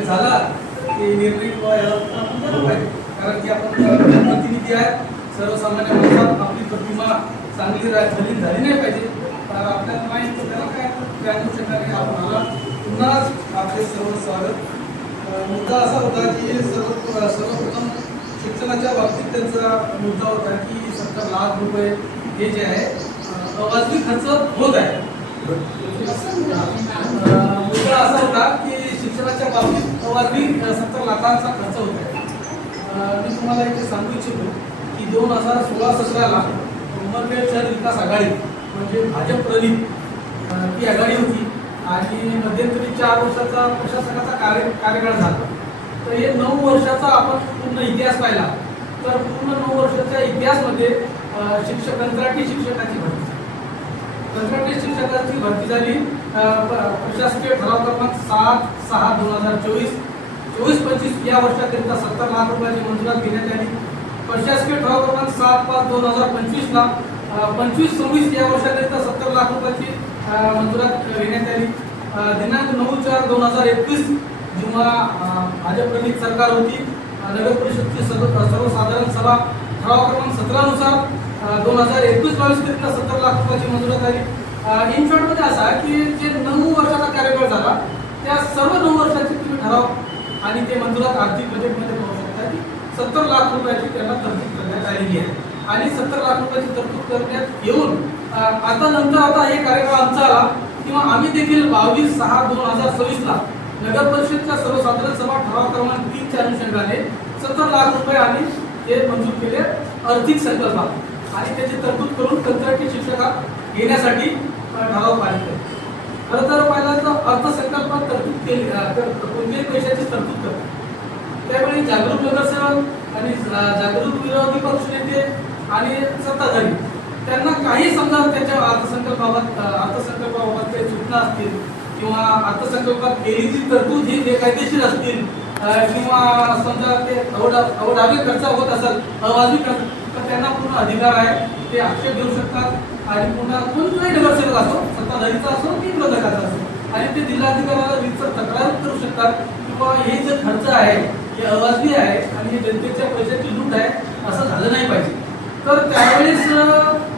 झाला की निर्णय आपण करायला पाहिजे, कारण की आपण प्रतिनिधी आहे. सर्वसामान्य माणसात आपली प्रतिमा चांगली झाली नाही पाहिजे. तर आपल्याला माहिती त्याला काय त्या अनुषंगाने आपल्याला पुन्हा आपले सर्व स्वागत. मुद्दा असा होता की सर्वप्रथम शिक्षणाच्या बाबतीत त्यांचा मुद्दा होता की 70 लाख रुपये हे जे आहे अवाजवी खर्च होत आहे. मुद्दा असा होता की शिक्षणाच्या बाबतीत अवाजवी 70 लाखांचा खर्च होत आहे. मी तुम्हाला इथे सांगू इच्छितो की 2016-17ला उमरखेड शहर विकास आघाडी म्हणजे भाजप प्रणित ती आघाडी होती आणि मध्यंतरी 4 वर्षाचा प्रशासनाचा कार्यकाळ झाला. तर हे 9 वर्षाचा आपण पूर्ण इतिहास पाहिला तर पूर्ण 9 वर्षाच्या इतिहासमध्ये कंत्राटी शिक्षकाची भरती झाली. कंत्राटी शिक्षकाची भरती झाली. प्रशासकीय ठराव क्रमांक 7/6/2024 24-25 या वर्षाकरिता 70 लाख रुपयाची मंजुरात घेण्यात आली. प्रशासकीय ठराव क्रमांक 7/5/2025 ला 25-26 या वर्षाकरिता 70 लाख रुपयाची मंजुरात घेण्यात आली. दिनांक 9/4/2021 जेव्हा भाजप प्रणित सरकार होती, नगर परिषदची सर्वसाधारण सभा ठराव क्रमांक 17 नुसार 2021-22 करिता 70 लाख रुपयाची मंजुरात आली. इन शॉर्ट मध्ये असा की जे 9 वर्षाचा कार्यकाळ झाला त्या सर्व 9 वर्षाची तुम्ही ठराव आणि ते मंजुरात आर्थिक बजेटमध्ये पाहू शकता की 70 लाख रुपयाची त्यांना तरतूद करण्यात आलेली आहे. आणि 70 लाख रुपयाची तरतूद करण्यात येऊन आता हे कार्यकाळ आमचा आला किंवा आम्ही देखील 22/6/2026 ला नगर परिषदच्या सर्वसाधारण सभा ठराव क्रमांक 3 च्या अनुषंगाने 70 लाख रुपये आम्ही ते मंजूर केले आर्थिक संकल्पात आणि त्याची तरतूद करून कंत्राटी शिक्षका घेण्यासाठी ठराव पारित केला. खरं तर पाहिलं तर अर्थसंकल्पात तरतूद केली कोणत्याही पैशाची तरतूद करतात त्यावेळी जागरूक नगरसेवक आणि जागरूक विरोधी पक्ष नेते आणि सत्ताधारी त्यांना काही समजा त्याच्या अर्थसंकल्पाबाबत काही सूचना असतील किंवा अर्थसंकल्पात केलेली तरतूद ही बेकायदेशीर असतील किंवा समजा ते अवडावी खर्च होत असेल अवाजवी खर्च तर त्यांना पूर्ण अधिकार आहे. ते आक्षेप घेऊ शकतात आणि पुन्हा कोणताही नगरसेवक असो सत्ताधारीचा असो की विरोधकाचा असो आणि ते जिल्हाधिकाऱ्याला रितसर तक्रार करू शकतात की बाबा हे जे खर्च आहे हे अवाजवी आहे आणि हे जनतेच्या पैशाची लूट आहे असं झालं नाही पाहिजे. तर त्यावेळेस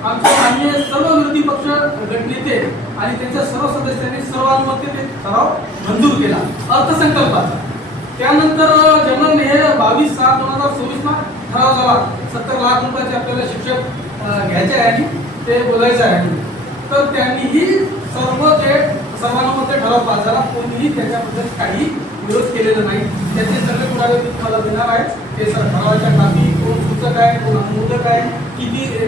आमचे माननीय सर्व विरोधी पक्ष गटनेते आणि त्यांच्या सर्व सदस्यांनी सर्वानुमते ठराव मंजूर केला अर्थसंकल्पाचा. त्यानंतर जेव्हा हे 22/6/2024 ला ठराव झाला 70 लाख रुपयाचे आपल्याला शिक्षक घ्यायचे आहे आणि ते बोलायचे आहे तर त्यांनीही सर्वानुमते ठराव पास झाला. कोणीही त्याच्याबद्दल काही विरोध केलेला नाही. त्याचे सगळे पुरावे मी तुम्हाला देणार आहे. ते ठरावाच्या कापी कोण सूचक आहे कोण अनुमोदक आहे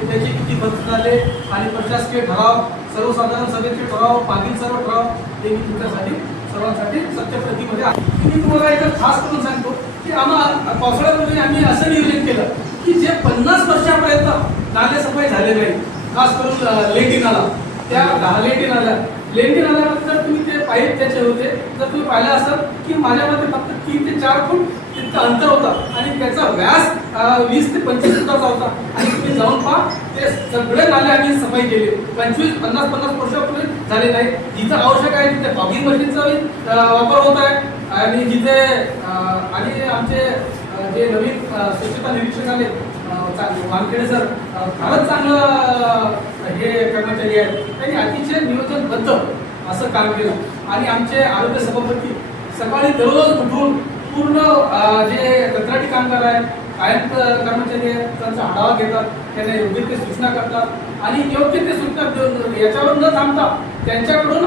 त्याचे किती भरती झाले आणि प्रशासकीय ठराव सर्वसाधारण सभेचे ठराव मागील सर्व ठराव हे मी तुमच्यासाठी सर्वांसाठी सत्यप्रतीमध्ये मी तुम्हाला एक खास करून सांगतो की आम्हाला पावसाळ्यामध्ये आम्ही असं नियोजन केलं की जे 50 वर्षापर्यंत नाले सफाई झाले नाही खास करून लेंडी नाला त्या लेंडी नाल्यानंतर तुम्ही ते पाईप त्याचे होते जर तुम्ही पाहिलं असाल की माझ्यामध्ये फक्त 3 ते 4 फूट तितकं अंतर होतं आणि त्याचा व्यास 20 ते 25 फुटाचा होता आणि तुम्ही जाऊन पहा ते सगळे नाले आम्ही सफाई केले. 50 वर्षापूर्वी झाले नाही. जिथं आवश्यक आहे तिथे फॉगिंग मशीनचा वापर होत आहे आणि जिथे आणि आमचे जे नवीन स्वच्छता निरीक्षक आले वानखेडे सर फारच चांगलं हे कर्मचारी आहेत. त्यांनी अतिशय नियोजनबद्ध असं काम केलं आणि आमचे आरोग्य सभापती सकाळी दररोज उठून पूर्ण जे कंत्राटी कामगार आहेत कायम कर्मचारी आहेत त्यांचा आढावा घेतात त्यांना योग्य ते सूचना करतात आणि योग्य ते सूचना देऊन याच्यावर न थांबता त्यांच्याकडून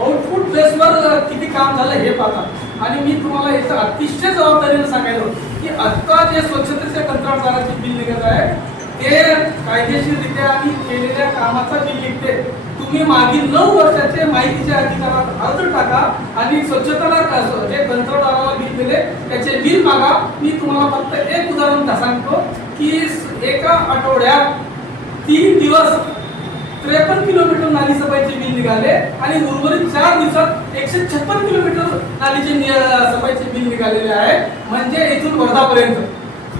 आउटपुट बेसवर किती काम झालं हे पाहतात. आणि मी तुम्हाला इथं अतिशय जबाबदारीने सांगायला की आत्ता जे स्वच्छतेच्या कंत्राटदाराचे बिल निघत आहे ते कायदेशीररित्या आणि केलेल्या कामाचा बिल निघते. तुम्ही मागील 9 वर्षाचे माहितीच्या अधिकारात अर्ज टाका आणि स्वच्छताला जे कंत्राटदाराला बिल दिले त्याचे बिल मागा. मी तुम्हाला फक्त एक उदाहरण सांगतो की एका आठवड्यात 3 दिवस 53 किलोमीटर नाली सफाईचे बिल निघाले आणि उर्वरित 4 दिवसात 156 किलोमीटर नालीचे सफाईचे बिल निघालेले आहे. म्हणजे इथून वर्धापर्यंत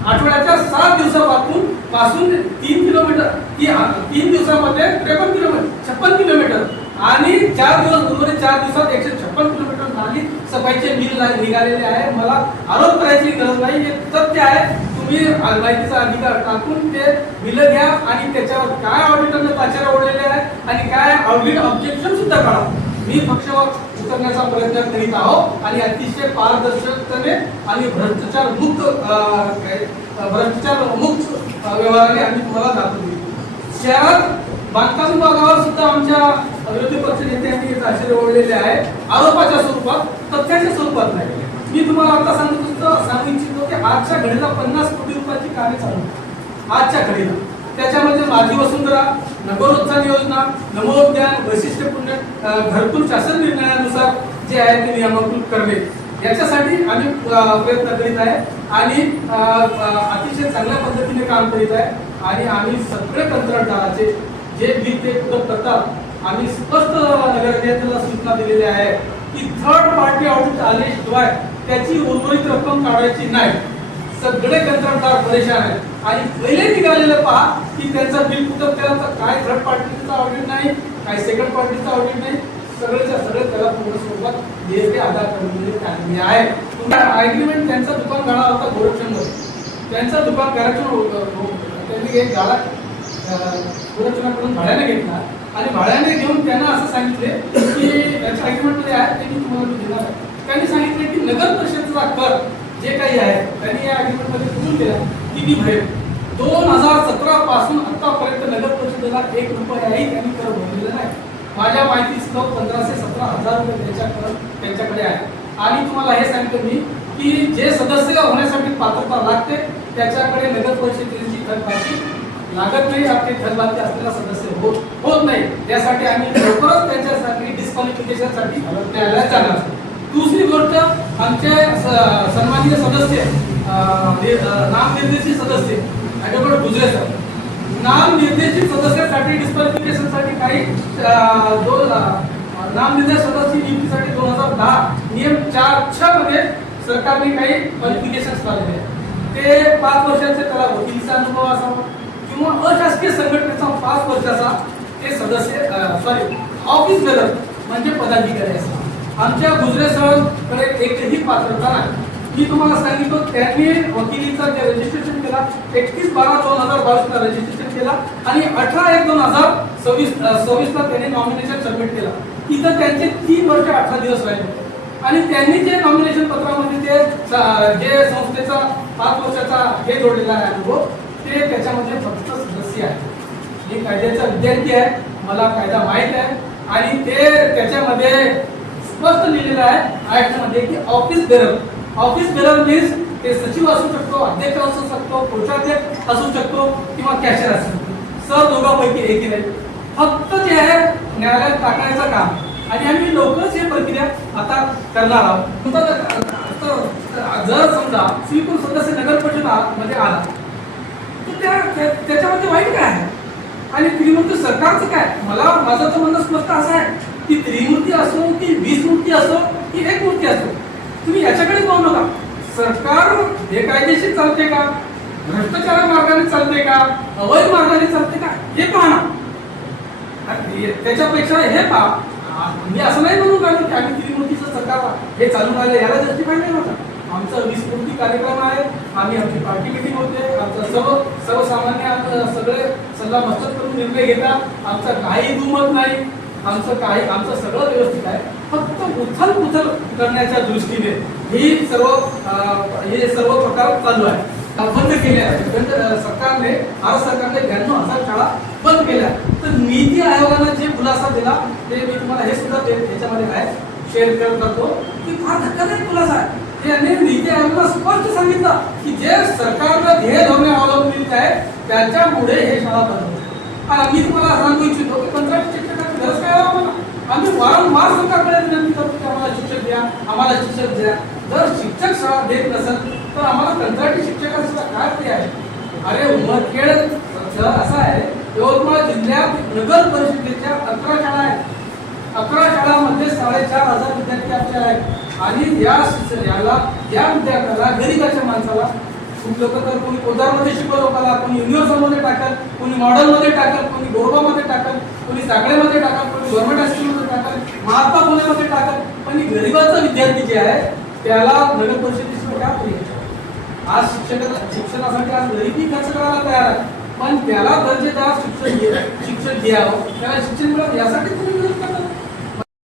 आठवड्याच्या 7 दिवसापासून 3 किलोमीटर 3 दिवसामध्ये 56 किलोमीटर आणि 4 दिवस उर्वरित 4 दिवसात 156 किलोमीटर खाली सफाईचे बिल निघालेले आहे. मला आरोप करायची गरज नाही, हे तथ्य आहे. तुम्ही माहितीचा अधिकार टाकून ते बिल घ्या आणि त्याच्यावर काय ऑडिटरने पाचारा ओढलेले आहे आणि काय ऑडिट ऑब्जेक्शन सुद्धा काढा. मी पक्षावर उतरण्याचा प्रयत्न करीत आहोत आणि अतिशय पारदर्शकतेने आणि भ्रष्टाचार मुक्त व्यवहाराने आम्ही तुम्हाला दाखवू. शहरात बांधकाम विभागावर सुद्धा आमच्या विरोधी पक्ष नेत्यांनी ताशेरे ओढलेले आहे, आरोपाच्या स्वरूपात, तथ्याच्या स्वरूपात नाही. मी तुम्हाला आता सांगू इच्छितो की आजच्या घडीला 50 कोटी रुपयाची कार्य चालू आहे आजच्या घडीला. त्याच्यामध्ये माझी वसुंधरा, नगरोत्थान योजना, नमोद्यान, वैशिष्ट्यपूर्ण घरकुल शासन निर्णयानुसार जे आहे ते नियमांकुल करणे, याच्यासाठी आम्ही प्रयत्न करीत आहे आणि अतिशय चांगल्या पद्धतीने काम करीत आहे. आणि आम्ही सगळे कंत्राटदाराचे जे बिल ते पूरक करतात, आम्ही स्पष्ट नगरपालिकेला सूचना दिलेल्या आहे की थर्ड पार्टी ऑडिट आल्याशिवाय त्याची उर्वरित रक्कम काढायची नाही. सगळे कंत्राटदार परेशान आहेत आणि पहिले निघालेलं पहा की त्यांचा बिल पूरक केला तर काय थर्ड पार्टीचा ऑडिट नाही, काय सेकंड पार्टीचा ऑडिट नाही, सगळेच्या सगळे त्याला पूर्ण स्वरूपात DSP अदा करण्यात आहे. अग्रीमेंट त्यांचं दुकान गाळा होता गोरक्षणमध्ये, त्यांचं दुकान त्यांनी एक गाळा गोरक्षणाकडून भाड्याने घेतला आणि भाड्याने घेऊन त्यांना असं सांगितले की याच्या अग्रीमेंटमध्ये आहे ते मी तुम्हाला देणार आहे. त्यांनी सांगितले की नगर परिषदेचा कर जे काही आहे त्यांनी या अग्रीमेंटमध्ये कबूल केला की मी भरेल. 2017 पासून आतापर्यंत नगर परिषदेला 1 रुपयाही त्यांनी कर भरलेला नाही. माझ्या माहितीस्तव 1500 ते 17,000 रुपये त्यांच्याकडे आहे. आणि तुम्हाला हे सांगतो मी की जे सदस्य होण्यासाठी पात्रता लागते त्याच्याकडे नगर परिषदेची थकबाकी लागत नाही. आपले थकबाकी असलेला सदस्य होत नाही. यासाठी आम्ही लवकरच त्यांच्यासाठी डिस्क्वालिफिकेशनसाठी न्यायालयात जाणार. दुसरी गोष्ट, आमचे सन्माननीय सदस्य नामनिर्देशित सदस्य ॲडव्होकेट गुजरे सर, नामनिर्देशित सदस्यासाठी डिस्क्वालिफिकेशनसाठी काही नामनिर्देशित सदस्य नियुक्तीसाठी 2010 नियम 4(6) मध्ये सरकारने काही क्वालिफिकेशन्स काढले आहेत. ते 5 वर्षाचे त्याला वकिलीचा अनुभव असावा किंवा अशासकीय संघटनेचा 5 वर्षाचा ते सदस्य ऑफिस बेरर म्हणजे पदाधिकारी असावा. आमच्या गुजरे सरकडे एकही पात्रता नाही. मी तुम्हाला सांगितलं त्यांनी वकिलीचा जे रजिस्ट्रेशन केला 31/12/2022 ला रजिस्ट्रेशन केला आणि 18/1/2026 ला त्यांनी नॉमिनेशन सबमिट केला. तिथं त्यांचे 3 वर्ष 18 दिवस राहिले आणि त्यांनी जे नॉमिनेशन पत्रामध्ये ते जे संस्थेचा 5 वर्षाचा हे जोडलेला आहे अनुभव, ते त्याच्यामध्ये फक्त सदस्य आहे. मी कायद्याचा विद्यार्थी आहे, मला कायदा माहीत आहे आणि ते त्याच्यामध्ये स्पष्ट लिहिलेलं आहे ऍक्टमध्ये की ऑफिस बेरर मीन्स ते सचिव असू शकतो, अध्यक्ष असू शकतो, कोषाध्यक्ष असू शकतो किंवा कॅशियर असू शकतो. सर दोघांपैकी एकही नाही. फक्त जे आहे न्यायालयात टाकण्याचं काम आणि आम्ही लवकरच ही प्रक्रिया आता करणार आहोत. जर समजा श्रीपूर सदस्य नगर परिषद मध्ये आला तर त्याच्यामध्ये वाईट काय आहे आणि त्रिमूर्ती सरकारचं काय? माझं तर म्हणणं स्पष्ट असं आहे की त्रिमूर्ती असो की 20 मूर्ती असो की 1 मूर्ती असो, तुम्ही याच्याकडे पाहू नका. सरकार बेकायदेशीर चालते का, भ्रष्टाचार मार्गाने चालते का, अवैध मार्गाने चालते का, हे पहा ना. त्याच्यापेक्षा हे पहा. मी असं नाही म्हणू का की आम्ही त्रिमूर्तीचं सरकार हे चालू राहिलं याला जस्टिफाय नाही होता. आमचा 20 मूर्ती कार्यक्रम आहे, आम्ही आमची पार्टी मिटिंग होते, आमचं सर्वसामान्य सगळे सल्ला मसलत करून निर्णय घेतात. आमचं काही दुमत नाही, आमचं सगळं व्यवस्थित आहे. फक्त उथल करण्याच्या दृष्टीने हे सर्व प्रकार चालू आहे. बंद केल्या सरकारने, भारत सरकारने 92,000 शाळा बंद केल्या. तर नीती आयोगाने जे खुलासा दिला ते मी तुम्हाला हे सुद्धा त्याच्यामध्ये आहे शेअर करतो की फार धक्कादायक खुलासा आहे. त्यांनी नीती आयोगाला स्पष्ट सांगितलं की जे सरकारनं ध्येय धोरणे अवलंबित आहे त्याच्यामुळे हे शाळा बंद होते. मी तुम्हाला सांगू इच्छितो की कंत्राटी शिक्षकाची गरज काय आम्हाला. आम्ही वारंवार सरकारकडे विनंती करतो की आम्हाला शिक्षक द्या, आम्हाला शिक्षक द्या. जर शिक्षक शाळा देत नसेल तर आम्हाला कंत्राटी शिक्षकांचा काय पर्याय आहे? अरे उमरखेड असं आहे, यवतमाळ जिल्ह्यात नगर परिषदेच्या 11 शाळा आहेत. 11 शाळांमध्ये 4,500 विद्यार्थी आमचे आहेत आणि या विद्यार्थ्याला, गरीबाच्या माणसाला खूप लोक तर कोणी कोदारमध्ये शिकवलं लोकांना, कोणी युनिव्हर्सलमध्ये टाकल, कोणी मॉडेलमध्ये टाकल, कोणी गोरबामध्ये टाकल, कोणी साखळेमध्ये टाकल, कोणी गव्हर्नमेंट हायस्कूलमध्ये टाकल, महात्मा फुलेमध्ये टाकल. आणि गरिबाचा विद्यार्थी जे आहे त्याला नगर परिषदेशिवाय काय पर्याय? आज शिक्षणासाठी आज गरिबी खर्च करायला तयार आहे, पण त्याला दर्जेदार शिक्षण द्यावं, त्याला शिक्षण मिळावं यासाठी तुम्ही